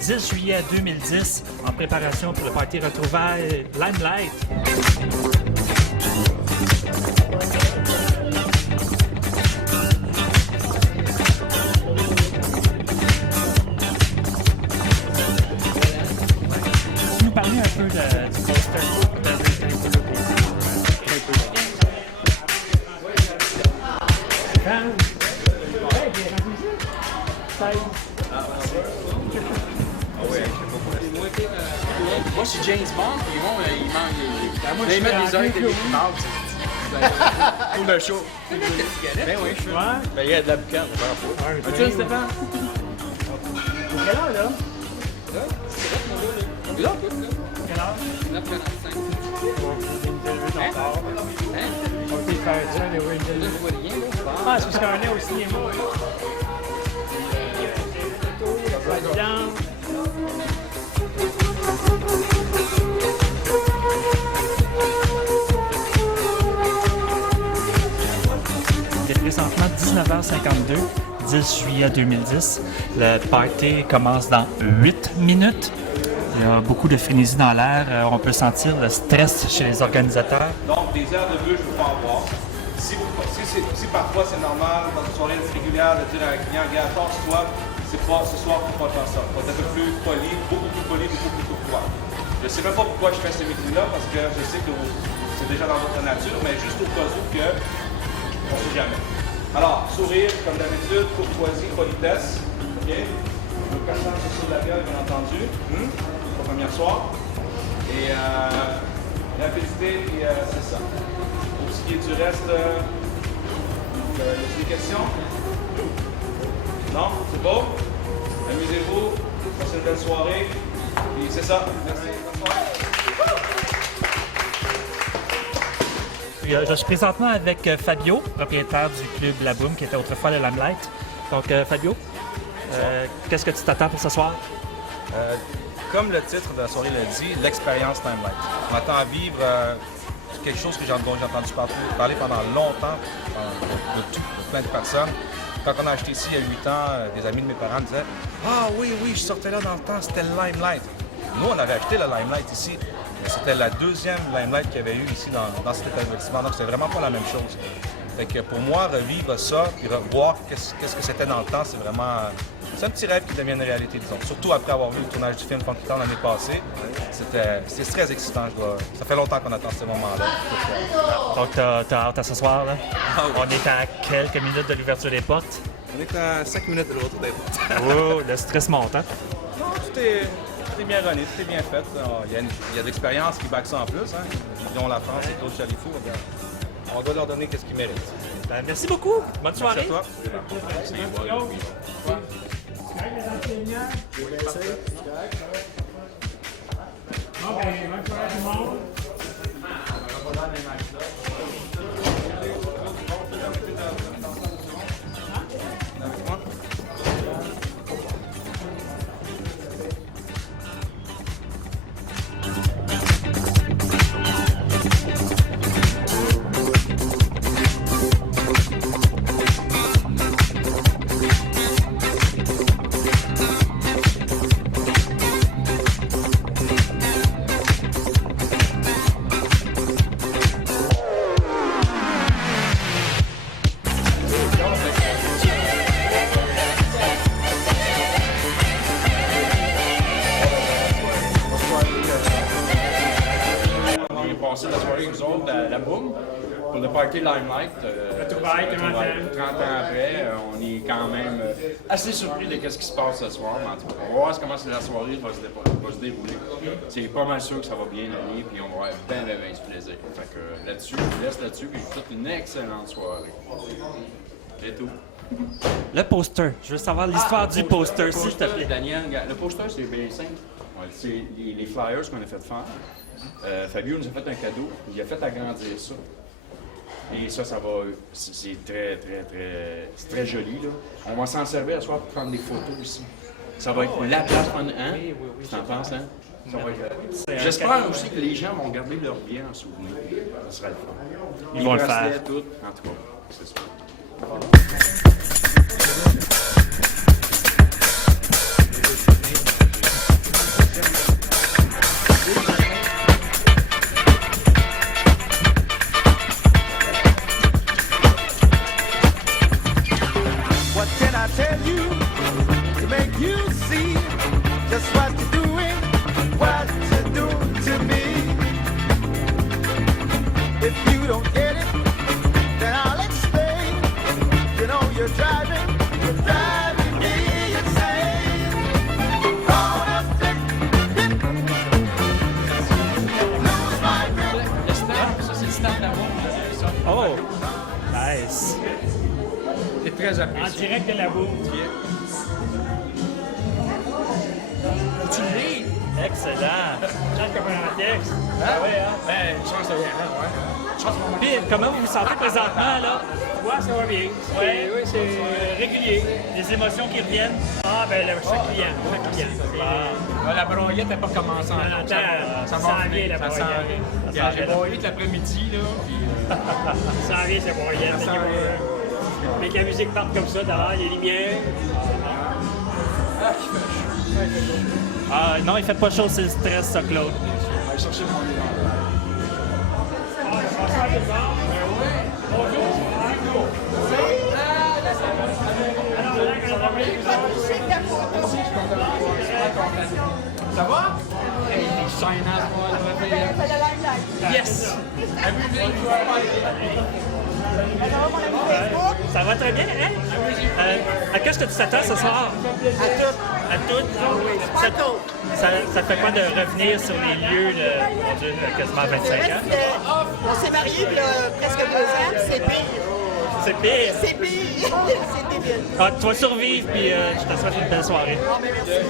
10 juillet 2010 en préparation pour le party retrouvailles Limelight. Tu nous parlais un peu du poster Moi, je suis James Bond, puis moi, il manque. Moi, je mettre des oreilles de Mickey Mouse. Pour le show. Ben oui, je suis. Ouais. Ben, il y a de la boucane, je comprends pas. As-tu une, Stéphane? Quelle heure, là? Là, c'est là, mon gars, là. Là, Quelle heure? 9h45. Hein? On peut faire ça, les Là, je vois rien, là. Ah, c'est parce qu'on est au cinéma. Bien. Il est présentement 19h52, 10 juillet 2010. Le party commence dans 8 minutes. Il y a beaucoup de frénésie dans l'air. On peut sentir le stress chez les organisateurs. Donc, des airs de vœux, je ne veux pas en voir. Si parfois c'est normal dans une soirée régulière de dire à un client, gars, attention-toi, c'est pas ce soir qu'on va faire ça. On va être un peu plus poli, beaucoup plus poli, beaucoup plus courtois. Je ne sais même pas pourquoi je fais ce meeting-là, parce que je sais que c'est déjà dans votre nature, mais juste au cas où que on ne sait jamais. Alors, sourire, comme d'habitude, courtoisie, politesse. OK? Le passage sur la gueule, bien entendu. Pour le premier soir. Et rapidité, et c'est ça. Pour ce qui est du reste, y a des questions? Non? C'est beau? Amusez-vous. Passez une belle soirée. Et c'est ça. Merci. Bonne soirée. Je suis présentement avec Fabio, propriétaire du club La Boum, qui était autrefois le Limelight. Donc, Fabio, qu'est-ce que tu t'attends pour ce soir? Comme le titre de la soirée le dit, l'expérience Limelight. On m'attend à vivre quelque chose dont j'ai entendu parler pendant longtemps de plein de personnes. Quand on a acheté ici il y a 8 ans, des amis de mes parents me disaient « Ah oui, je sortais là dans le temps, c'était le Limelight. » Nous, on avait acheté le Limelight ici. C'était la deuxième Limelight qu'il y avait eu ici dans cet établissement. Donc, c'était vraiment pas la même chose. Fait que pour moi, revivre ça, puis revoir qu'est-ce que c'était dans le temps, c'est vraiment... C'est un petit rêve qui devient une réalité, disons. Surtout après avoir vu le tournage du film Funky Town l'année passée. C'est très excitant. Ça fait longtemps qu'on attend ce moment-là. Donc, t'as hâte à ce soir, là? On est à quelques minutes de l'ouverture des portes. On est à 5 minutes de l'autre des portes. Oh, le stress monte, hein? Non, tout est bien runné, tout est bien fait. Il y a de l'expérience qui back ça en plus. Hein. Ils ont la France et Claude Chalifou. On doit leur donner ce qu'ils méritent. Ben, merci beaucoup. Bonne soirée. Merci à toi. Passer la soirée avec nous autres, la Boum, pour le party Limelight. 30 ans après, on est quand même assez surpris de ce qui se passe ce soir. Mais en tout cas, on va voir comment la soirée va se dérouler. C'est pas mal sûr que ça va bien aller, puis on va avoir bien du plaisir. Fait que là-dessus, je vous laisse là-dessus, puis je vous souhaite une excellente soirée. C'est tout. Le poster. Je veux savoir l'histoire du poster, s'il te plaît. Daniel, le poster, c'est bien simple. Ouais, c'est les flyers qu'on a fait faire. Fabio nous a fait un cadeau. Il a fait agrandir ça. Et ça va... C'est très joli, là. On va s'en servir à soir pour prendre des photos ici. Ça va être la place pour... Hein? Oui. Tu t'en penses, hein? Ça va être... J'espère aussi que les gens vont garder leur bien en souvenir. Ça sera le fun. Ils vont le faire. Tout, en tout cas, c'est ça. you don't get it, then I'll explain. You know you're driving me insane. Gonna flip, lose my grip. Le snap, ça c'est le snap d'amour. Oh! Nice! C'est très En apprécié. direct de la boue. Tu lis? Excellent! Chante comme un texte. Ah ouais, hein? Ben, une chance de rien, ouais. Une chance de Puis, comment vous vous sentez présentement, là? Ouais, ça va bien. Ouais. Oui, c'est régulier. Les émotions qui reviennent? Ah, ben, chaque client. La broyette n'a pas commencé encore. Ça s'en vient, la Ça s'en broyette. vient. J'ai broyé l'après-midi, là. Ça s'en vient, c'est moyen. Mais que la musique parte comme ça, derrière les lumières. Ah, non, il fait pas chaud, c'est le stress, ça, Claude. Allez chercher mon livre. Ça va? Hey, les shine as well. Yes! Everything you Ça va très bien, hein? À quoi est-ce que tu t'attends ce soir? À toutes. Ça te fait quoi de revenir sur les lieux de, mon Dieu, de quasiment 25 ans? On s'est mariés il y a presque 2 ans, c'est pire. C'est pire. C'est pire. C'est débile. Ah, tu vas survivre, puis je te souhaite une belle soirée. Ah, mais merci.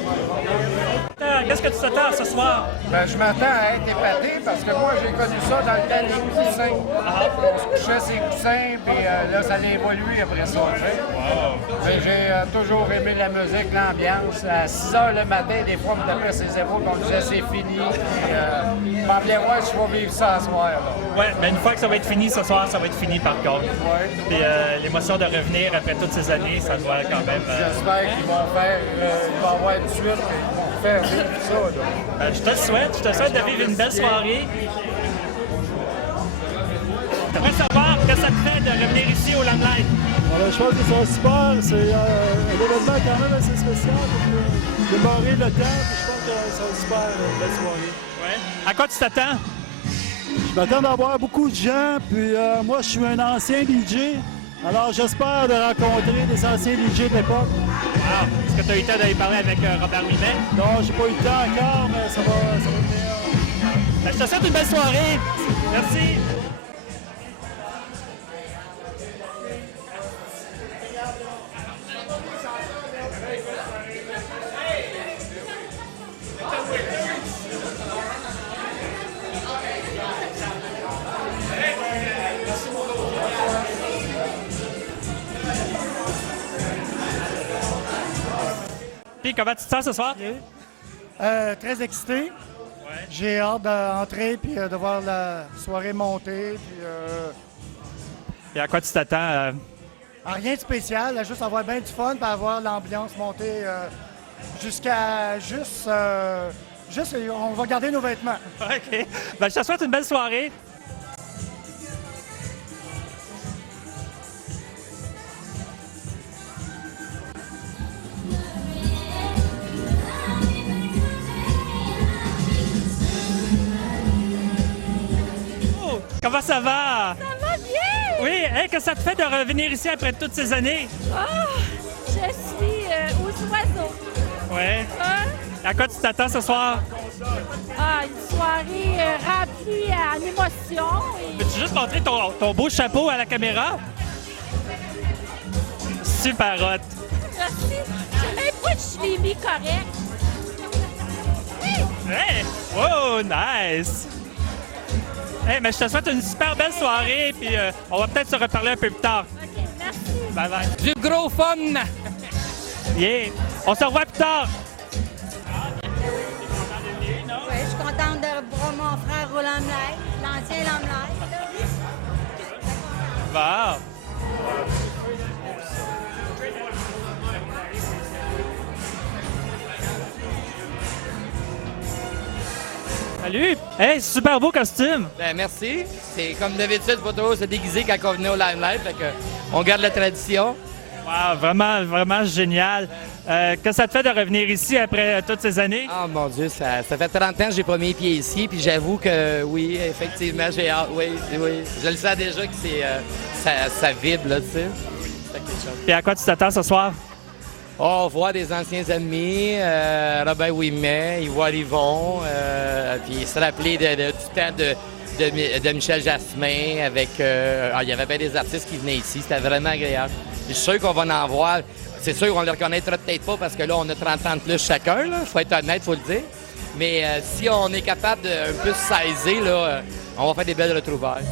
Qu'est-ce que tu t'attends ce soir? Ben, je m'attends à être épaté parce que moi, j'ai connu ça dans le temps des coussins. On se couchait ses coussins, puis là, ça a évolué après ça. Tu sais. Ben, j'ai toujours aimé la musique, l'ambiance. À 6 h le matin, des fois, on me tapait ses épaules, on me disait c'est fini. Je m'en viens voir si je vais vivre ça ce soir. Là. Ouais, mais une fois que ça va être fini ce soir, ça va être fini par contre. Puis l'émotion de revenir après toutes ces années, ça doit quand même. J'espère qu'ils vont faire, ils vont avoir une suite, ils vont faire vivre ça. Là. Je te souhaite de vivre une belle soirée. J'aimerais savoir ce que ça te fait de revenir ici au Limelight. Alors, je pense que ça va super. C'est un événement quand même assez spécial. Démarrer le temps, puis je pense que ça va super, une belle soirée. Ouais. À quoi tu t'attends? Je m'attends d'avoir beaucoup de gens, puis moi, je suis un ancien DJ. Alors, j'espère de rencontrer des anciens DJ de l'époque. Ah, est-ce que tu as eu le temps d'aller parler avec Robert Rimet? Non, j'ai pas eu le temps encore, mais ça va être meilleur. Ben, je te souhaite une belle soirée. Merci. Puis, comment tu te sens ce soir? Très excité. J'ai hâte d'entrer puis de voir la soirée monter. Puis, Et à quoi tu t'attends? rien de spécial, juste avoir bien du fun puis avoir l'ambiance monter jusqu'à juste, on va garder nos vêtements. OK. Ben, je te souhaite une belle soirée. Oh, comment ça va? Ça va bien! Oui, hey, que ça te fait de revenir ici après toutes ces années? Ah, je suis aux oiseaux. Ouais. Hein? À quoi tu t'attends ce soir? Ah, une soirée remplie en émotions. Et... Peux-tu juste montrer ton beau chapeau à la caméra? Super hot. Merci. Je sais même pas si je l'ai mis correct. Hey! Oh, nice! Hey, mais je te souhaite une super belle soirée, puis on va peut-être se reparler un peu plus tard. OK, merci. Bye bye. Du gros fun! Yeah! On se revoit plus tard! Oui, je suis contente de voir mon frère au Limelight, l'ancien Limelight. Wow! Salut! Hey, super beau costume! Ben, merci. C'est comme d'habitude, il faut toujours se déguiser quand on venait au Limelight. Fait que on garde la tradition. Wow, vraiment, vraiment génial. Qu'est-ce que ça te fait de revenir ici après toutes ces années? Ah mon Dieu, ça fait 30 ans que j'ai pas mis les pieds ici, puis j'avoue que oui, effectivement, j'ai hâte. Oui. Je le sens déjà que ça vibre, là, tu sais. C'est quelque chose. Et à quoi tu t'attends ce soir? Oh, voir des anciens ennemis, Robert Ouimet, voir Yvon, puis se rappeler du temps de Michel Jasmin avec... il y avait bien des artistes qui venaient ici, c'était vraiment agréable. Je suis sûr qu'on va en voir. C'est sûr qu'on ne les reconnaîtra peut-être pas parce que là, on a 30 ans de plus chacun, il faut être honnête, il faut le dire. Mais si on est capable de un peu se saisir, là, on va faire des belles retrouvailles.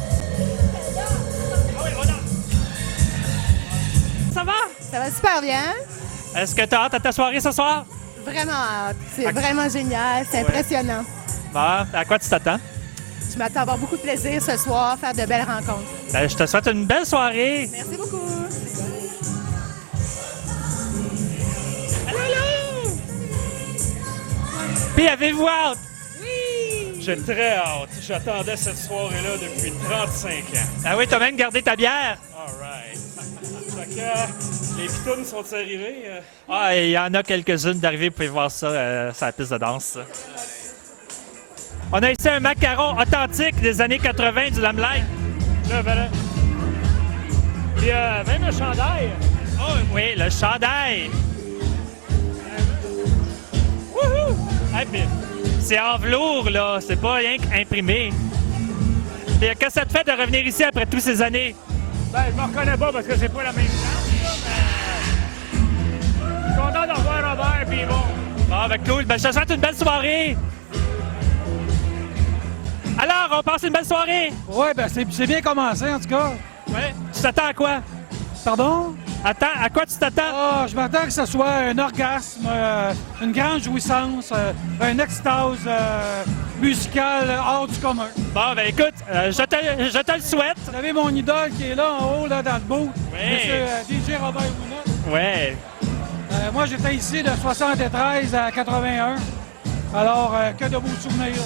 Ça va? Ça va super bien. Est-ce que tu as hâte à ta soirée ce soir? Vraiment hâte. C'est vraiment génial. C'est impressionnant. Bon, à quoi tu t'attends? Je m'attends à avoir beaucoup de plaisir ce soir, faire de belles rencontres. Ben, je te souhaite une belle soirée. Merci beaucoup. Allô! Puis avez-vous hâte? Oui! J'ai très hâte. J'attendais cette soirée-là depuis 35 ans. Ah oui, t'as même gardé ta bière? All right. Fait que, les pitounes sont arrivées? Ah, il y en a quelques-unes d'arrivées. Vous pouvez voir ça sur la piste de danse. On a ici un macaron authentique des années 80 du Limelight. Là, voilà. Puis même le chandail. Oh oui, le chandail. Wouhou! Hey, puis c'est en velours, là. C'est pas rien qu'imprimé. Puis qu'est-ce que ça te fait de revenir ici après toutes ces années? Ben, je me reconnais pas parce que c'est pas la même place, là, mais... Je suis content de revoir Robert, puis bon. Bon, ben cool. Ben, je te souhaite une belle soirée. Alors, on passe une belle soirée? Oui, ben c'est bien commencé, en tout cas. Ouais. Tu t'attends à quoi? Pardon? Attends, à quoi tu t'attends? Ah, je m'attends que ce soit un orgasme, une grande jouissance, un extase musicale hors du commun. Bon, ben écoute, je te le souhaite. Vous avez mon idole qui est là, en haut, là, dans le bout. Oui. Monsieur DJ Robert Ouimet. Ouais. Moi, j'étais ici de 73 à 81. Alors, que de beaux souvenirs.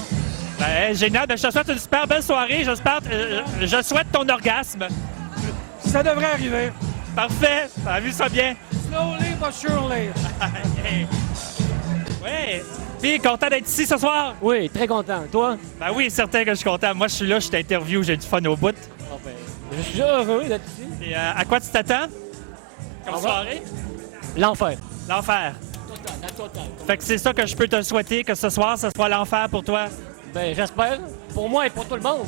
Ben, génial. Ben, je te souhaite une super belle soirée. Je souhaite ton orgasme. Ça devrait arriver. Parfait. Amuse-toi bien. Slowly but surely. Oui. Puis, content d'être ici ce soir? Oui, très content. Toi? Ben oui, certain que je suis content. Moi, je suis là, je t'interview, j'ai du fun au bout. Oh, ben, je suis heureux d'être ici. Et à quoi tu t'attends? Comme soirée? L'enfer. L'enfer. La totale. Fait que c'est ça que je peux te souhaiter, que ce soir, ce soit l'enfer pour toi. Ben, j'espère. Pour moi et pour tout le monde.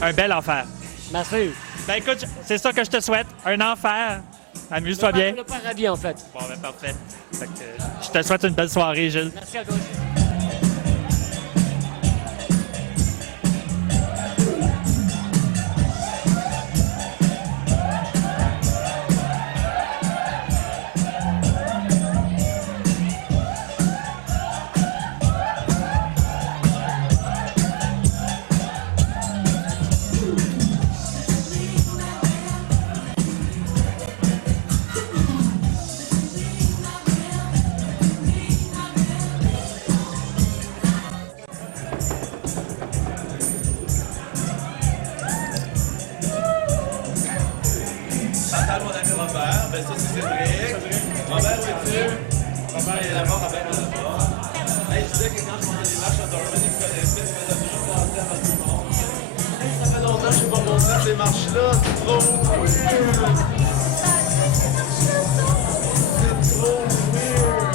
Un bel enfer. Merci. Ben écoute, c'est ça que je te souhaite. Un enfer. Amuse-toi bien. Le paradis, en fait. Bon, ben parfait. Fait que, je te souhaite une belle soirée, Gilles. Merci à toi aussi. Mon ami Robert, ben ça c'est Cédric. Robert, où es-tu? Robert, il est là-bas, Robert est là-bas. Hey, je disais que quand je faisais des marches à Dorman, ils me connaissaient, ça faisait toujours penser à votre monde. Hey, ça fait longtemps que je ne suis pas monté à ces marches-là, c'est trop weird. C'est trop weird.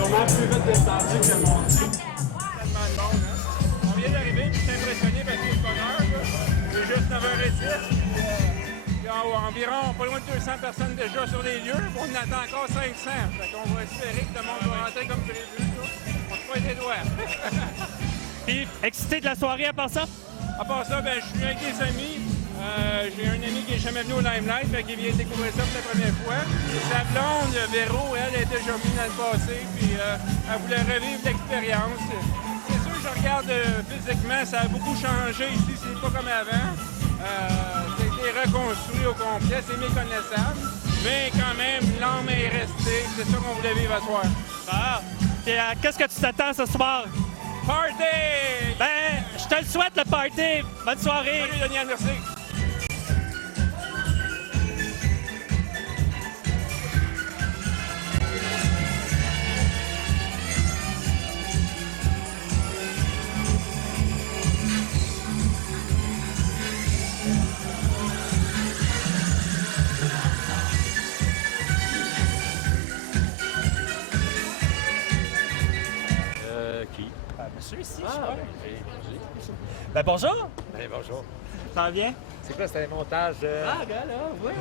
Comment plus vite descendu que mon Dieu. Tellement de monde, hein? On vient d'arriver, puis je suis impressionné parce que c'est le bonheur, là. C'est juste 9h06. Il y a environ pas loin de 200 personnes déjà sur les lieux. On en attend encore 500. Fait qu'on va espérer que le monde va rentrer comme prévu. Là. On se croise les doigts. Puis, excité de la soirée à part ça? À part ça, ben, je suis avec des amis. J'ai un ami qui est jamais venu au Limelight, fait qu'il vient découvrir ça pour la première fois. Sa blonde, Véro, elle est déjà venue dans le passé, puis elle voulait revivre l'expérience. C'est sûr que je regarde physiquement, ça a beaucoup changé ici, c'est pas comme avant. Ça a été reconstruit au complet, c'est méconnaissable. Mais quand même, l'âme est restée, c'est ça qu'on voulait vivre à soir. Ah! Et qu'est-ce que tu t'attends ce soir? Party! Ben, je te le souhaite, le party! Bonne soirée! Salut, Daniel, merci! D'accord. Ben bonjour. Ben, bonjour. Ça va bien? C'est quoi, c'était un montage? Ah, regarde là, oui.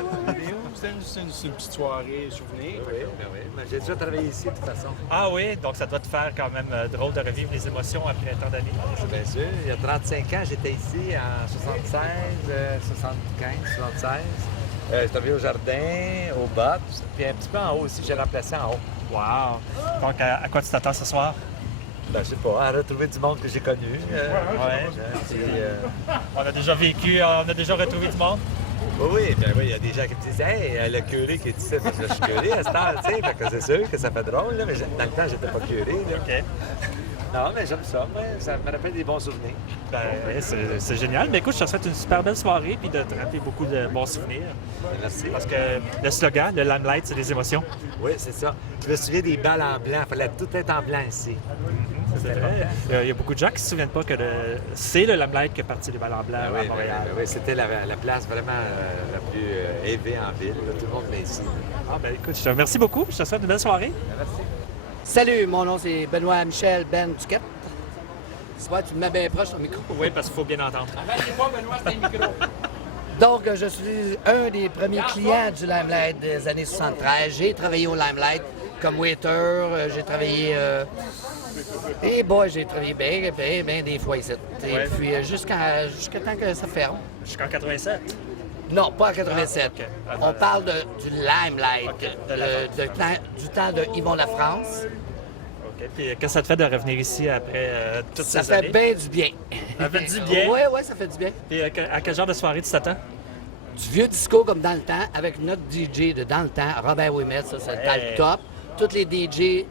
C'est une petite soirée souvenir. Oui, ben oui. Mais j'ai déjà travaillé ici de toute façon. Ah oui, donc ça doit te faire quand même drôle de revivre les émotions après tant d'années. Bien sûr. Il y a 35 ans, j'étais ici en 76, 75, 76. J'ai travaillé au jardin, au bas, puis un petit peu en haut aussi. J'ai remplacé en haut. Wow! Donc, à quoi tu t'attends ce soir? Ben, je sais pas, à retrouver du monde que j'ai connu. On a déjà vécu, on a déjà retrouvé du monde. Oui, il y a des gens qui me disent « Hey, le curé qui est ici, parce que je suis curé à cette heure, tu sais, fait que c'est sûr que ça fait drôle, là, mais dans le temps, j'étais pas curé. Là. OK. Non, mais j'aime ça, ça me rappelle des bons souvenirs. Ben, c'est génial. Mais écoute, je te souhaite une super belle soirée puis de te rappeler beaucoup de bons souvenirs. Merci. Parce que le slogan, le Limelight, c'est des émotions. Oui, c'est ça. Je me souviens des balles en blanc, il fallait tout être en blanc ici. C'est vrai. Il y a beaucoup de gens qui ne se souviennent pas que c'est le Limelight qui a parti les balles en blanc à Montréal. Oui, c'était la place vraiment la plus élevée en ville. Là, tout le monde venait ici. Ah, ben écoute, je te remercie beaucoup. Je te souhaite une belle soirée. Merci. Salut, mon nom c'est Benoît Michel Ben Duquette. Tu me mets bien proche ton micro. Oui, parce qu'il faut bien entendre. Pas Benoît, c'est un micro. Donc, je suis un des premiers clients du Limelight des années 73. J'ai travaillé au Limelight comme waiter. J'ai travaillé... j'ai travaillé bien des fois ici. Et puis, jusqu'à temps que ça ferme. Jusqu'en 87? Non, pas en 87. Okay. On parle du Limelight, du temps de Yvon Lafrance. OK. Puis qu'est-ce que ça te fait de revenir ici après toutes ces années? Ça fait bien du bien. Ça fait du bien? Oui, ça fait du bien. Puis à quel genre de soirée tu t'attends? Du vieux disco comme dans le temps, avec notre DJ de dans le temps, Robert Ouimet, ça c'était le top. Tous les DJ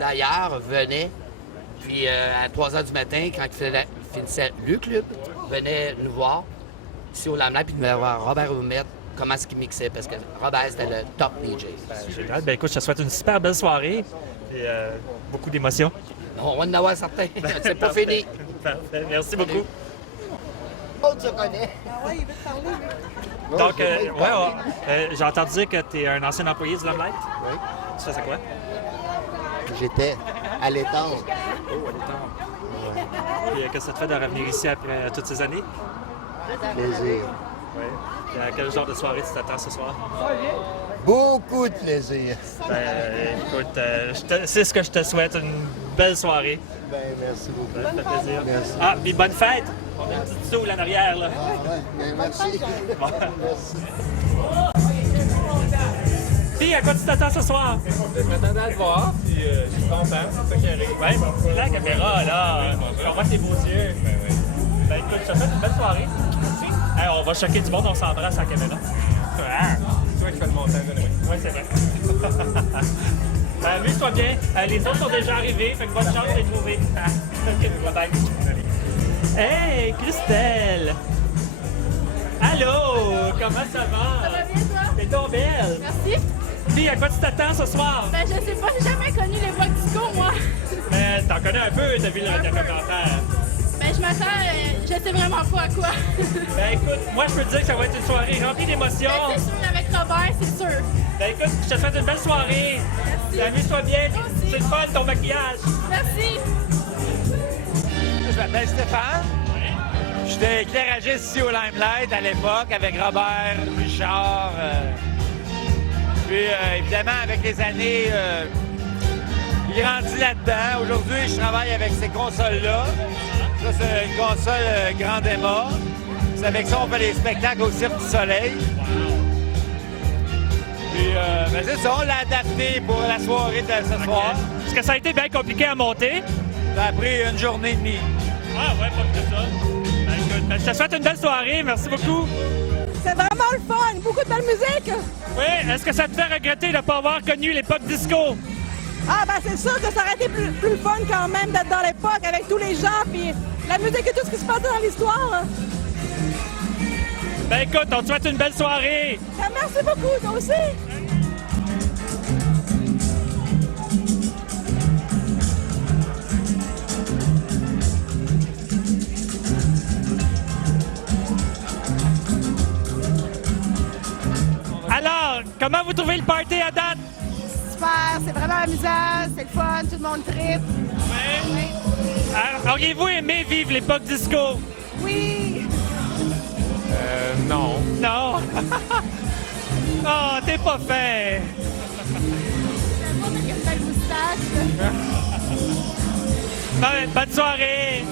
d'ailleurs venaient, puis à 3 h du matin, quand il finissait le club, venaient nous voir ici au Limelight, puis nous allons voir Robert Ouimet, comment est-ce qu'il mixait, parce que Robert, c'était le top DJ. Génial. Ben écoute, je te souhaite une super belle soirée et beaucoup d'émotions. On va en avoir certains. C'est pas fini. Parfait. Merci beaucoup. Autre se connaît. Ah ouais, il veut te parler, Donc, j'ai entendu dire que tu es un ancien employé du Limelight. Oui. Tu faisais quoi? J'étais à l'étage. Oh, à l'étage. Puis qu'est-ce que ça te fait de revenir ici après toutes ces années? Plaisir. Oui. À quel genre de soirée tu t'attends ce soir? Beaucoup de plaisir. Ben, écoute, c'est ce que je te souhaite, une belle soirée. Ben, merci beaucoup. Ça fait plaisir. Merci. Ah, puis bonne fête! On a une petite stoule en arrière, là. Ah, ouais. Ben, merci. Merci. Puis, à quoi tu t'attends ce soir? Je m'attendais à le voir, puis je suis content, c'est ça qui arrive. Ouais, bon, la caméra, là, on voit tes beaux yeux. Ben, écoute, je te souhaite une belle soirée. Merci. Hey, on va choquer du monde, on s'embrasse à la caméra. C'est toi qui fais le montage, Oui, c'est vrai. Amuse-toi bien. Les autres sont déjà arrivés, fait que bonne chance de les trouver. OK, bye. Hey, Christelle! Allô! Comment ça va? Ça va bien, toi? T'es donc belle! Merci. Puis, à quoi tu t'attends ce soir? Ben, je sais pas, j'ai jamais connu les voix disco, moi. Mais t'en connais un peu, t'as vu le documentaire. Ben, je m'attends, je sais vraiment pas à quoi. Ben, écoute, moi, je peux te dire que ça va être une soirée remplie d'émotions. Ben, c'est sûr, avec Robert, c'est sûr. Ben, écoute, je te souhaite une belle soirée. Merci. Amuse-toi bien. C'est le fun, ton maquillage. Merci. Je m'appelle Stéphane. J'étais éclairagiste ici au Limelight à l'époque avec Robert, Richard. Puis évidemment, avec les années, il grandit là-dedans. Aujourd'hui, je travaille avec ces consoles-là. Ça, c'est une console Grand Emma. C'est avec ça qu'on fait les spectacles au Cirque du Soleil. Puis, ben c'est ça, on l'a adapté pour la soirée de ce soir. Est-ce que ça a été bien compliqué à monter? Ça a pris une journée et demie. Ah ouais, pas plus ça. Ben, écoute, je te souhaite une belle soirée. Merci beaucoup. C'est vraiment le fun. Beaucoup de belle musique. Oui, est-ce que ça te fait regretter de ne pas avoir connu l'époque disco? Ah, ben c'est sûr que ça aurait été plus fun quand même d'être dans l'époque avec tous les gens, puis la musique et tout ce qui se passait dans l'histoire. Là. Ben écoute, on te souhaite une belle soirée. Ben, merci beaucoup, toi aussi. Alors, comment vous trouvez le party à date? Super, c'est vraiment amusant, c'est le fun, tout le monde tripe. Oui. Auriez-vous aimé vivre l'époque disco? Oui! Non. Non? Oh, t'es pas fait! Bonne soirée!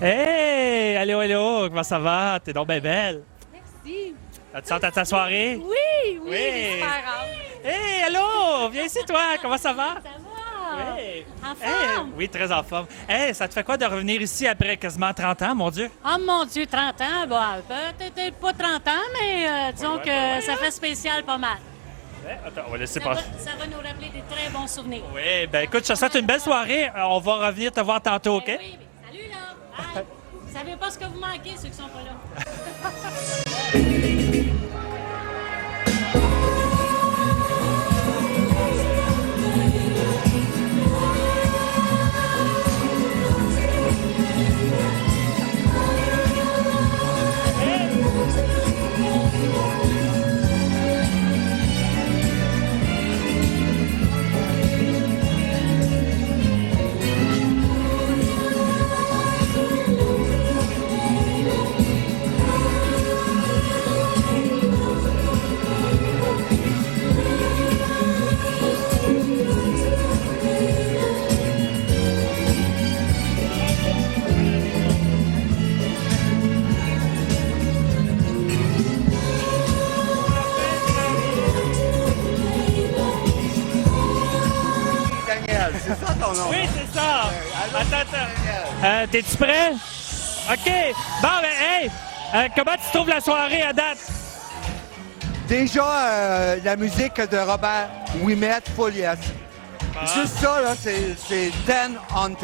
Hey! Allô, allô! Comment ça va? T'es donc bien belle. Merci. As-tu hâte à ta soirée? Oui, Oui. j'ai super hâte. Hey, allô! Viens ici, toi! Comment ça va? Ça va? Oui. En Hey, forme? oui, très en forme. Hey, ça te fait quoi de revenir ici après quasiment 30 ans, mon Dieu? Oh mon Dieu, 30 ans? Bon, peut-être pas 30 ans, mais disons que ça fait spécial pas mal. Attends, on va laisser Ça va, passer. ça va nous rappeler des très bons souvenirs. Oui, ben écoute, je te souhaite une belle soirée. On va revenir te voir tantôt, OK? Ben oui, ben salut là! Bye. Vous savez pas ce que vous manquez, ceux qui sont pas là. Daniel, c'est ça ton nom? Oui, c'est ça. Attends. T'es-tu prêt? OK. Bon, ben, hey, comment tu trouves la soirée à date? Déjà, la musique de Robert Ouimet, Folias. Juste ça, là, c'est 10 on 10.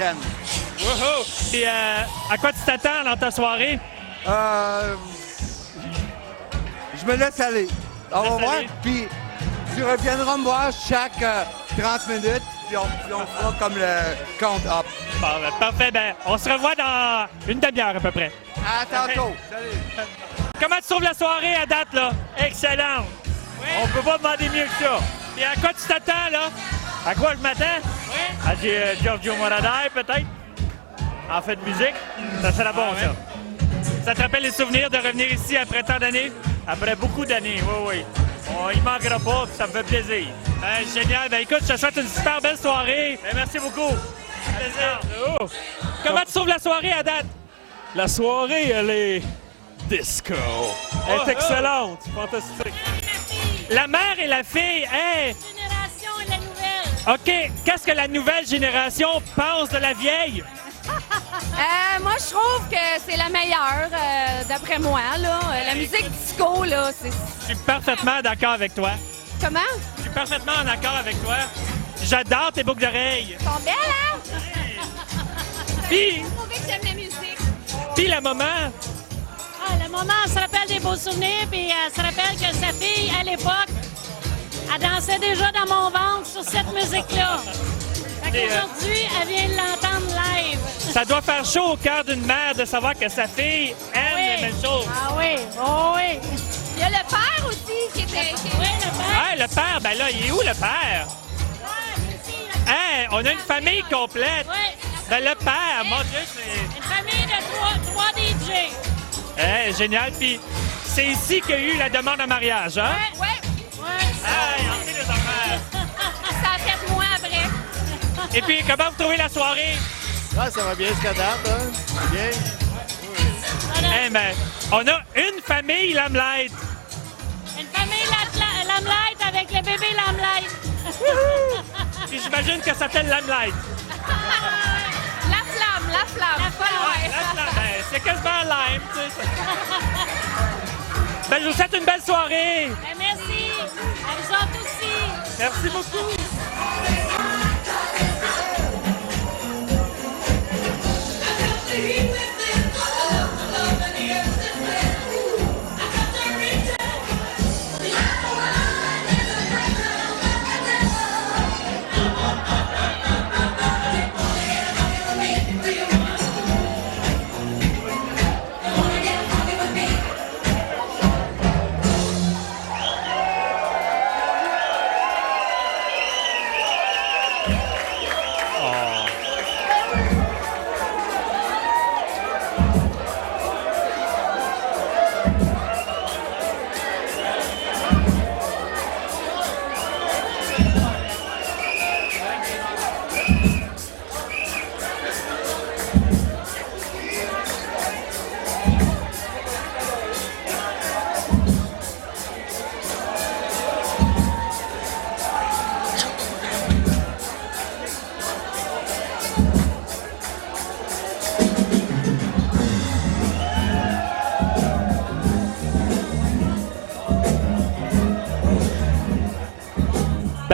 Wouhou! Puis, à quoi tu t'attends dans ta soirée? Je me laisse aller. On va voir. Puis, tu reviendras me voir chaque 30 minutes, puis on fera comme le count-up. Bon, ben, parfait. Ben, on se revoit dans une demi-heure à peu près. À tantôt. Salut. Comment tu trouves la soirée à date, là? Excellent. On peut pas demander mieux que ça. Et à quoi tu t'attends, là? À quoi je m'attends? Oui. À du Giorgio Moroder, peut-être? En fait de musique? Ça serait bon, ça. Ça te rappelle les souvenirs de revenir ici après tant d'années? Après beaucoup d'années, oui, oui. Il manquera pas, puis ça me fait plaisir. Génial. Ben écoute, je te souhaite une super belle soirée. Merci beaucoup. Plaisir. Oh. Comment tu trouves la soirée à date? La soirée, elle est disco. Elle est excellente, fantastique. La mère et la fille, hey! Génération et la nouvelle. OK, qu'est-ce que la nouvelle génération pense de la vieille? Moi, je trouve que c'est la meilleure, d'après moi. Là. La musique disco, là, c'est... Je suis parfaitement d'accord avec toi. Comment? Je suis parfaitement en accord avec toi. J'adore tes boucles d'oreilles. Ils sont belles, hein? Puis, Vous trouvez que j'aime la musique? puis le moment, Ah, le moment, elle se rappelle des beaux souvenirs, puis elle se rappelle que sa fille, à l'époque, elle dansait déjà dans mon ventre sur cette musique-là. Fait qu'aujourd'hui, elle vient de l'entendre live. ça doit faire chaud au cœur d'une mère de savoir que sa fille aime Oui. les mêmes choses. Ah oui, oh oui. Il y a le père aussi qui était... Oui, le père. Hey, le père, ben là, il est où le père? Hey, on a une famille complète. Oui. Ben le père, mon Dieu, c'est... Une famille de trois DJ. Hey, génial. Puis c'est ici qu'il y a eu la demande en mariage, hein? Ouais. Hey, on sait les affaires. Ça a fait moi après. Et puis, comment vous trouvez la soirée? Ah, ça va bien jusqu'à date, hein? Bien. Eh ben, on a une famille Lamelight. Une famille Lamelight avec le bébé Lamelight. Puis j'imagine que ça s'appelle Lamelight. La flamme. Pas loin. Ben, c'est quasiment lime, tu sais. Ben, je vous souhaite une belle soirée. Ben, merci. À vous autres aussi. Merci beaucoup.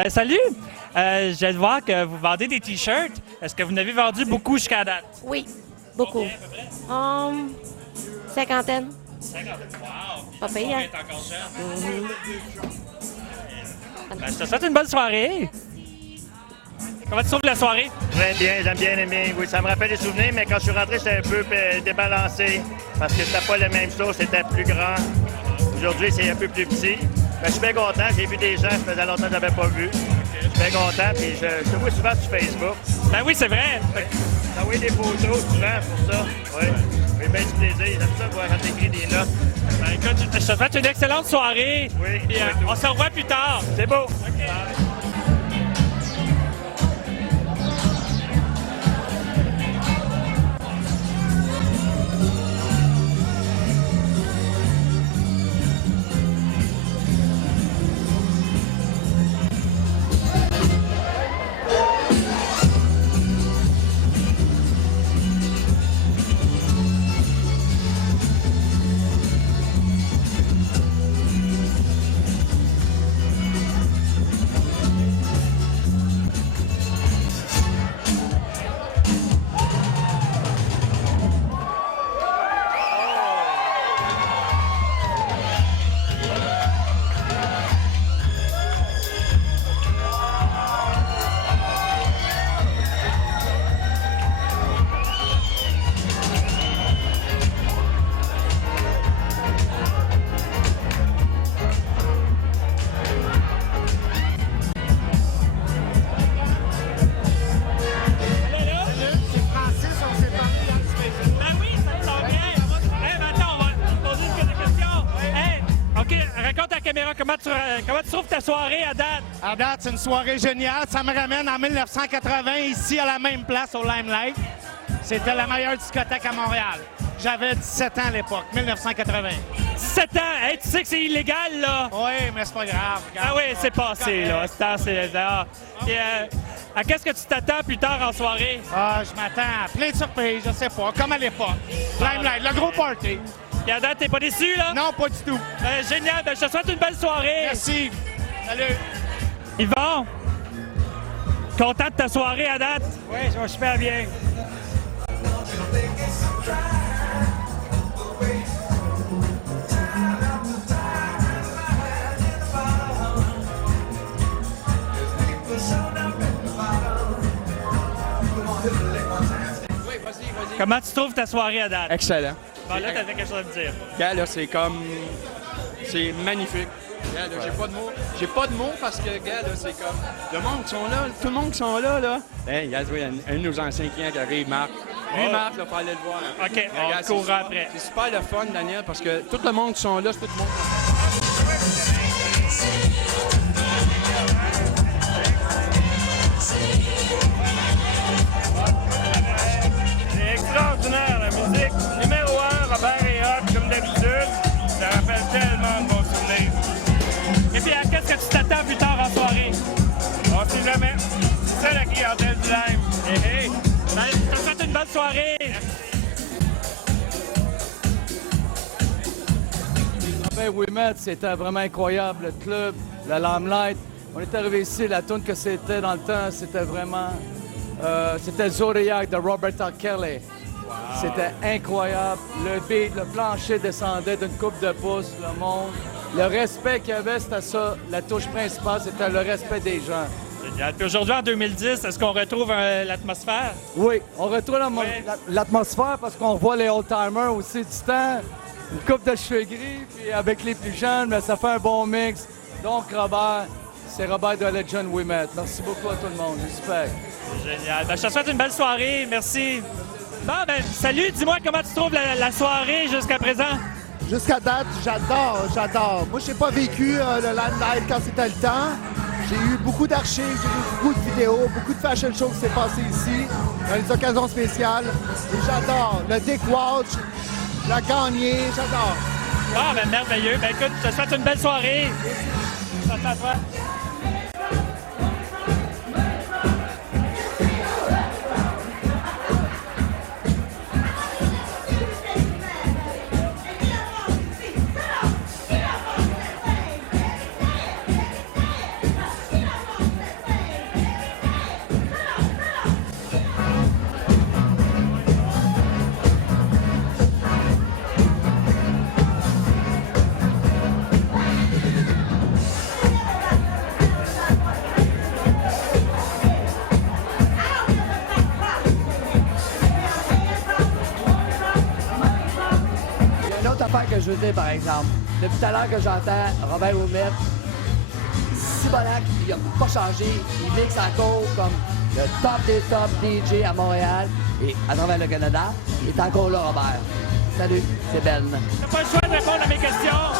Salut! Je viens de voir que vous vendez des T-shirts. Est-ce que vous en avez vendu beaucoup jusqu'à date? Oui, beaucoup. Cinquantaine. 50. Wow! Pas pire, hein? T'es encore jeune. Ben, je te souhaite une bonne soirée. Comment tu trouves la soirée? J'aime bien aimer. Oui, ça me rappelle des souvenirs, mais quand je suis rentré, j'étais un peu débalancé parce que c'était pas la même chose, c'était plus grand. Aujourd'hui, c'est un peu plus petit. Mais je suis bien content. J'ai vu des gens que ça faisait longtemps que je n'avais pas vu. Je suis bien content, puis je te vois souvent sur Facebook. Ben oui, c'est vrai. J'envoie des photos souvent pour ça. Oui. J'ai bien du plaisir. J'aime ça voir quand t'écris des notes. Ben écoute, je te souhaite une excellente soirée. Oui. Puis, on se revoit plus tard. C'est beau. OK. Comment tu trouves ta soirée à date? À date, c'est une soirée géniale. Ça me ramène en 1980, ici, à la même place, au Limelight. C'était la meilleure discothèque à Montréal. J'avais 17 ans à l'époque, 1980. 17 ans? Hey, tu sais que c'est illégal, là? Oui, mais c'est pas grave. Ah oui, c'est passé, là. À qu'est-ce que tu t'attends plus tard en soirée? Ah, je m'attends à plein de surprises, je sais pas, comme à l'époque. Limelight, le gros party. Et à date, t'es pas déçu, là? Non, pas du tout. Génial, je te souhaite une belle soirée. Merci. Salut. Yvon, content de ta soirée à date? Oui, ça va super bien. Comment tu trouves ta soirée à date? Excellent. Bon, là, t'avais quelque chose à me dire. Gars, là, c'est comme... C'est magnifique. Gars, là, j'ai pas de mots parce que, gars, là, c'est comme... Le monde qui sont là, tout le monde qui sont là. Hey, gars, il y a un de nos anciens clients qui arrive, Marc. Lui, Marc, il faut aller le voir. OK, on courra après. C'est super le fun, Daniel, parce que tout le monde qui sont là, c'est tout le monde. C'est extraordinaire, la musique. Numéro 1, Robert est hot, comme d'habitude. Ça rappelle tellement de bons souvenirs. Et puis, à qu'est-ce que tu t'attends plus tard en soirée? On sait jamais. C'est ça la clientèle du live. Hey, hey. Ben, je te souhaite une bonne soirée. Ben oui, Matt, c'était vraiment incroyable. Le club, la Limelight. On est arrivé ici, la tune que c'était dans le temps, c'était vraiment... c'était Zodiac de Roberta Kelly. Wow. C'était incroyable. Le beat, le plancher descendait d'une coupe de pouces, le monde. Le respect qu'il y avait, c'était ça. La touche principale, c'était le respect des gens. Génial. Puis aujourd'hui, en 2010, est-ce qu'on retrouve l'atmosphère? Oui, on retrouve l'atmosphère parce qu'on voit les old-timers aussi du temps. Une coupe de cheveux gris, puis avec les plus jeunes, mais ça fait un bon mix. Donc, Robert, c'est Robert de Legend We Met. Merci beaucoup à tout le monde, j'espère. Génial. Ben, je te souhaite une belle soirée. Merci. Bon, ben, salut. Dis-moi comment tu trouves la soirée jusqu'à présent? Jusqu'à date, j'adore. Moi, j'ai pas vécu le Limelight quand c'était le temps. J'ai eu beaucoup d'archives, j'ai vu beaucoup de vidéos, beaucoup de fashion shows qui s'est passé ici, dans les occasions spéciales. Et j'adore. Le Dick Watch, la Gagné, j'adore. Ah, ben merveilleux. Ben écoute, je te souhaite une belle soirée. Merci à toi. dire, par exemple. Depuis tout à l'heure que j'entends Robert Ouimet, Simonac, il n'a pas changé. Il mixe encore comme le top des top DJ à Montréal et à travers le Canada. Il est encore là, Robert. Salut, c'est Ben. T'as pas le choix de répondre à mes questions.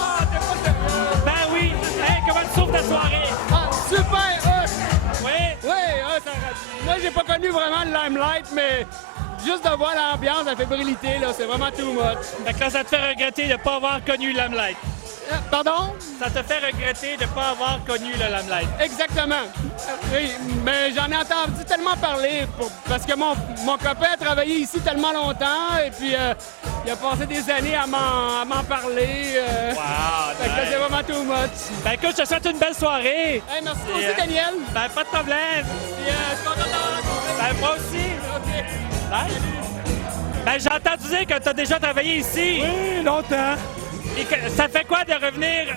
Ben oui. Hey, comment tu trouves ta soirée? Ah, super! Oui? Oui, moi, j'ai pas connu vraiment le Limelight, mais juste de voir l'ambiance, la fébrilité, là, c'est vraiment too much. Fait que là, ça te fait regretter de ne pas avoir connu le Limelight. Pardon? Ça te fait regretter de ne pas avoir connu le Limelight. Exactement. Oui, mais j'en ai entendu tellement parler parce que mon copain a travaillé ici tellement longtemps et puis il a passé des années à m'en parler. Wow, fait que là, c'est vraiment too much. Ben écoute, je te souhaite une belle soirée. Hey, merci toi aussi, Daniel. Ben pas de problème. Puis, je suis content d'avoir rencontré. Ben moi aussi. OK. Bye. Ben j'ai entendu dire que tu as déjà travaillé ici. Oui, longtemps. Et ça fait quoi de revenir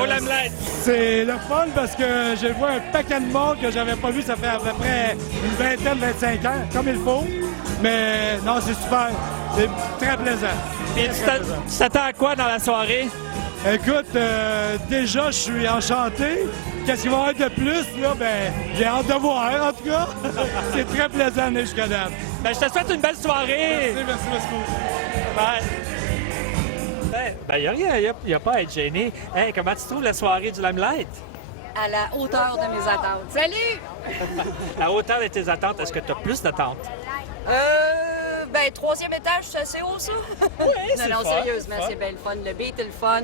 au Limelight? C'est le fun parce que j'ai vu un paquet de monde que j'avais pas vu, ça fait à peu près une vingtaine, 25 ans, comme il faut. Mais non, c'est super. C'est très plaisant. Et tu t'attends à quoi dans la soirée? Écoute, déjà, je suis enchanté. Qu'est-ce qu'il va y avoir de plus, là? Ben, j'ai hâte de voir, en tout cas. C'est très plaisant d'aller jusqu'à date. Ben, je te souhaite une belle soirée. Merci beaucoup. Bye. Ben, il n'y a pas à être gêné. Hey, comment tu trouves la soirée du Limelight? À la hauteur de mes attentes. Salut! À la hauteur de tes attentes, est-ce que tu as plus d'attentes? Ben, 3e étage, c'est assez haut, ça? Oui, c'est non, fun, sérieusement, c'est c'est bien le fun. Le beat est le fun.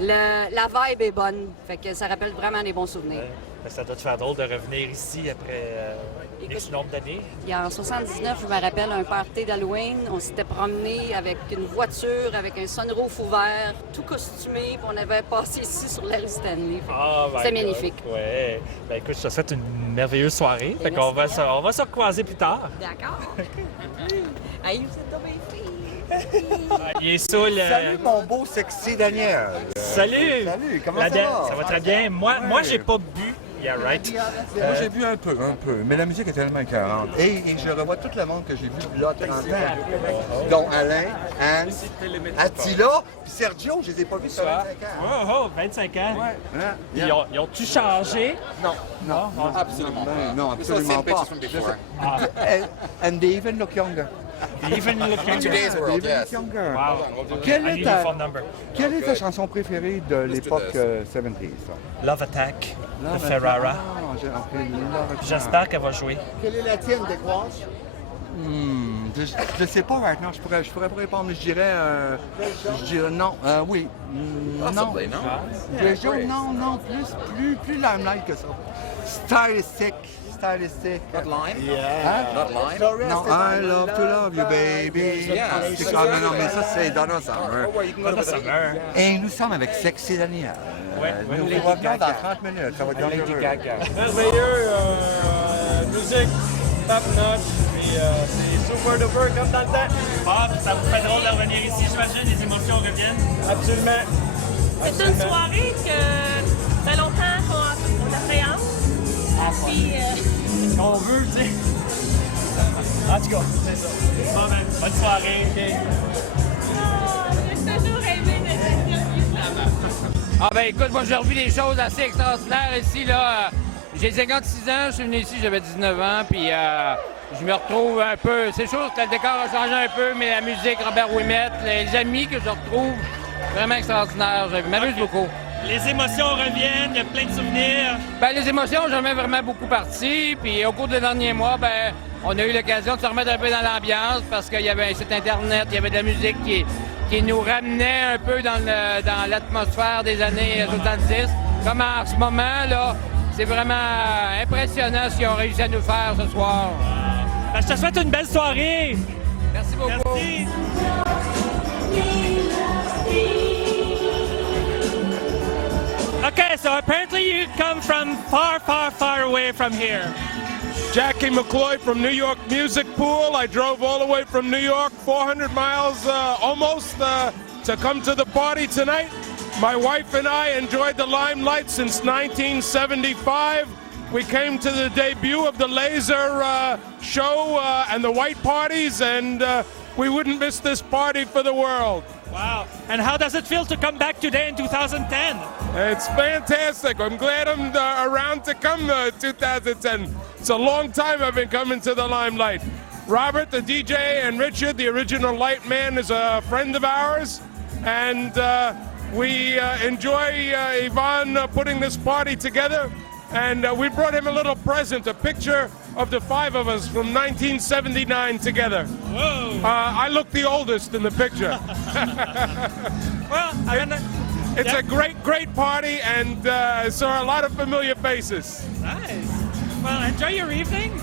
La vibe est bonne. Fait que ça rappelle vraiment des bons souvenirs. Ben, ça doit te faire drôle de revenir ici après X nombre d'années. Puis en 79, je me rappelle un party d'Halloween. On s'était promené avec une voiture, avec un sunroof ouvert, tout costumé. Puis on avait passé ici sur la rue Stanley. C'était magnifique. Oui. Ben écoute, je te souhaite une merveilleuse soirée. Fait qu'on va se recroiser plus tard. D'accord. Hey, vous êtes tombés filles. Il est saoul. Salut mon beau sexy Daniel. Salut. Salut, comment ça va? Ça va très bien. Moi j'ai pas bu. Yeah, right. Moi, j'ai bu un peu, mais la musique est tellement écœurante. Et je revois tout le monde que j'ai vu là 30 ans, dont Alain, Anne, Attila, puis Sergio, je les ai pas vus sur 25 ans. Oh, 25 ans. Ouais. Puis ils ont-tu changé? Non, absolument. Non, absolument pas. And they even look younger. Even look younger. Today's world, yes. Younger. Wow. Quelle est ta chanson préférée de l'époque 70s? Love Attack de Ferrara. J'espère qu'elle va jouer. Quelle est la tienne, Décroise? Je sais pas maintenant, je pourrais pas répondre, mais je dirais non. Oui. Non. Non, plus Limelight que ça. Stylistic. Not Lime? Yeah. Not Lime? No, I love to love you, baby. Yeah. Non, mais ça, c'est Donna Summer. Donna Summer. Et nous sommes avec Sexy Daniel. Nous revenons dans 30 minutes. Ça va être Lady Gaga. Merveilleux, musique top notch, puis c'est super duper comme dans le temps. Ah, ça vous fait drôle de revenir ici, j'imagine, les émotions reviennent. Absolument. C'est une soirée que ça fait longtemps qu'on appréhende. Puis, on veut, tu sais. En tout cas, c'est ça. Bon, ben, bonne soirée. j'ai toujours aimé notre interview. Ah ben écoute, moi j'ai revu des choses assez extraordinaires ici, là. J'ai 56 ans, je suis venu ici, j'avais 19 ans, puis je me retrouve un peu. C'est sûr que le décor a changé un peu, mais la musique, Robert Ouimet, les amis que je retrouve, vraiment extraordinaire. Je m'amuse beaucoup. Les émotions reviennent, il y a plein de souvenirs. Ben, les émotions ont jamais vraiment beaucoup parti. Puis au cours des derniers mois, ben, on a eu l'occasion de se remettre un peu dans l'ambiance parce qu'il y avait un site Internet, il y avait de la musique qui nous ramenait un peu dans l'atmosphère des années 70. Comme en ce moment, là, c'est vraiment impressionnant ce qu'ils ont réussi à nous faire ce soir. Ben, je te souhaite une belle soirée. Merci beaucoup. Merci. Okay, so apparently you come from far, far, far away from here. Jackie McCloy from New York Music Pool. I drove all the way from New York, 400 miles almost, to come to the party tonight. My wife and I enjoyed the Limelight since 1975. We came to the debut of the Laser show and the White Parties, and we wouldn't miss this party for the world. Wow. And how does it feel to come back today in 2010? It's fantastic. I'm glad I'm around to come 2010. It's a long time I've been coming to the Limelight. Robert, the DJ, and Richard, the original light man, is a friend of ours. And we enjoy Yvonne putting this party together. And we brought him a little present, a picture of the 5 of us from 1979 together. Whoa! I look the oldest in the picture. Well, it's a great party, and saw a lot of familiar faces. Nice. Well, enjoy your evening.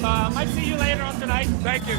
Might see you later on tonight. Thank you.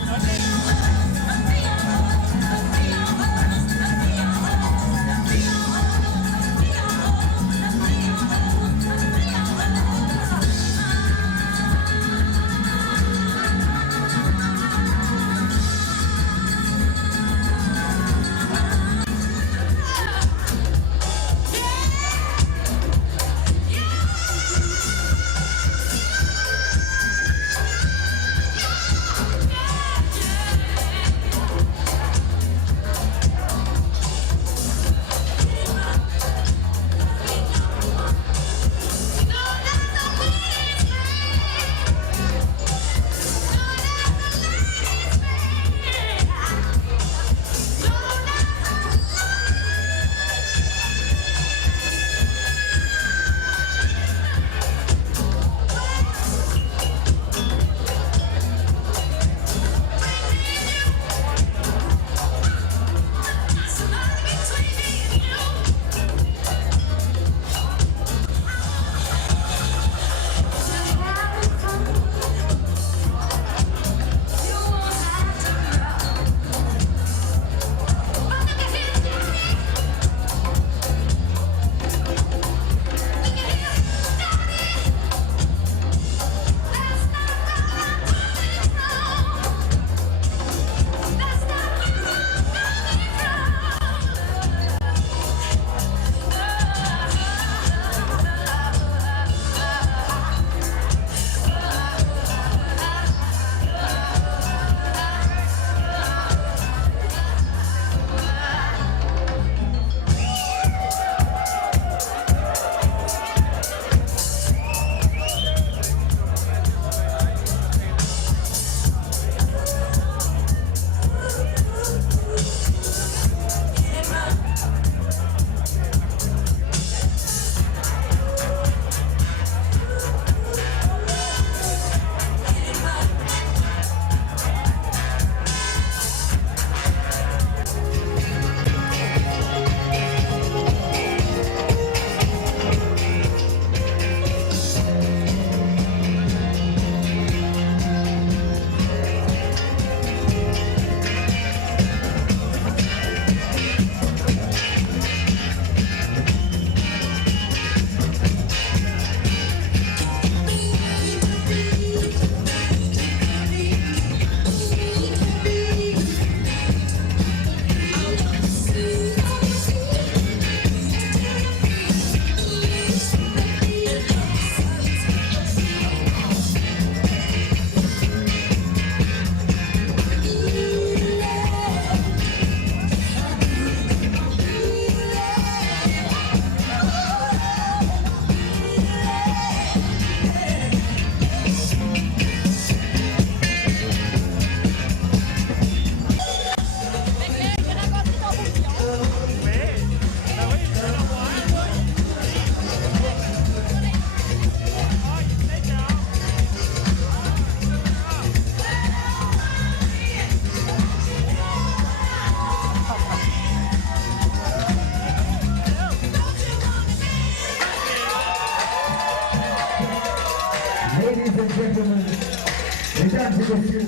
Mesdames et messieurs,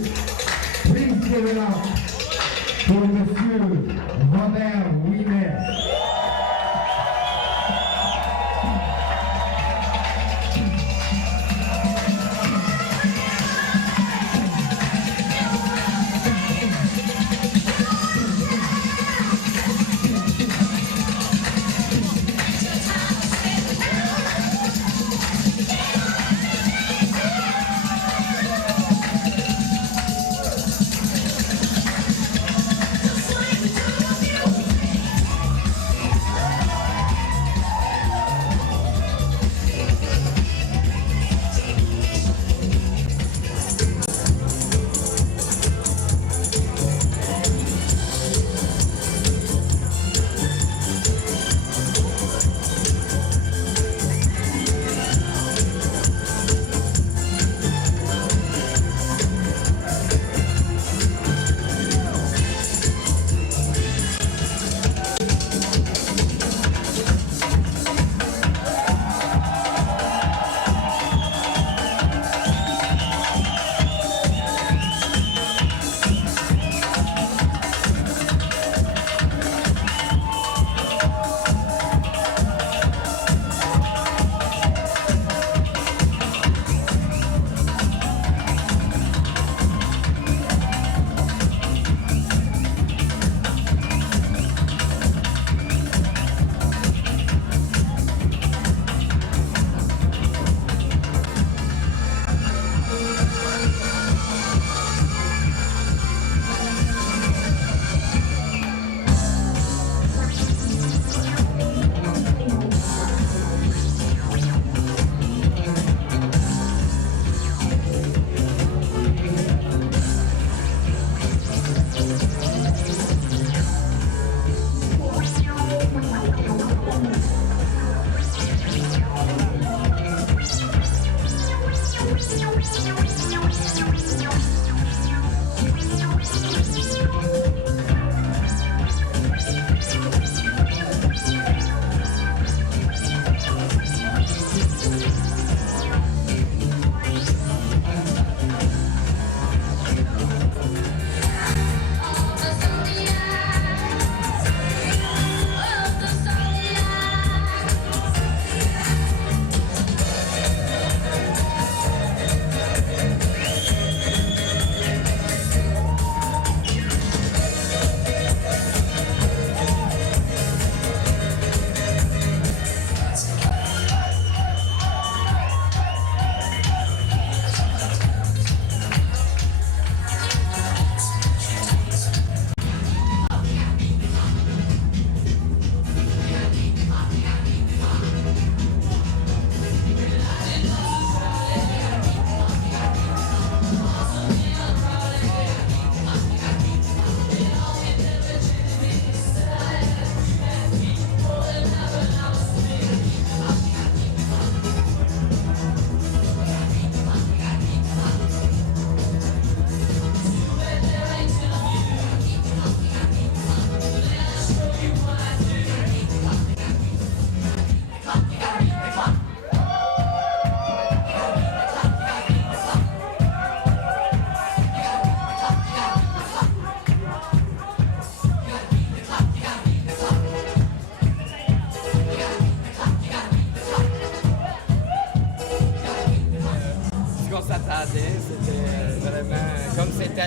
please give it up pour Monsieur Robert Ouimet.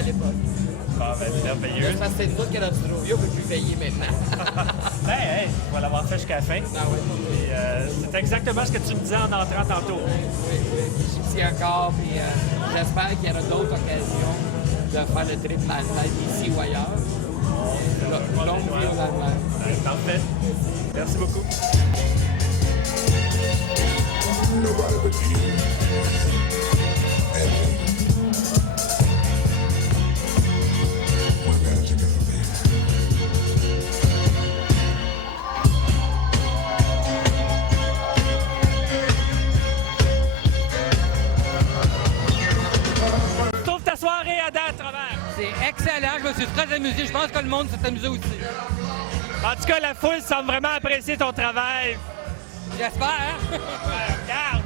l'époque. Ah, ben, c'est merveilleux. Parce que c'est nous autres qui a notre studio, on ne peut plus veiller maintenant. Ben, hey, on va l'avoir fait jusqu'à la fin. Ah ouais. C'est exactement ce que tu me disais en entrant tantôt. Oui. Je suis ici encore, puis j'espère qu'il y aura d'autres occasions de faire le trip Limelight ici ou ailleurs. Longue vie au Limelight. Parfait. Merci beaucoup. Nobody but you and me. We're better together, baby. Trouve ta soirée à date, Robert. C'est excellent, je me suis très amusé. Je pense que le monde s'est amusé aussi. En tout cas, la foule semble vraiment apprécier ton travail. J'espère. Regarde.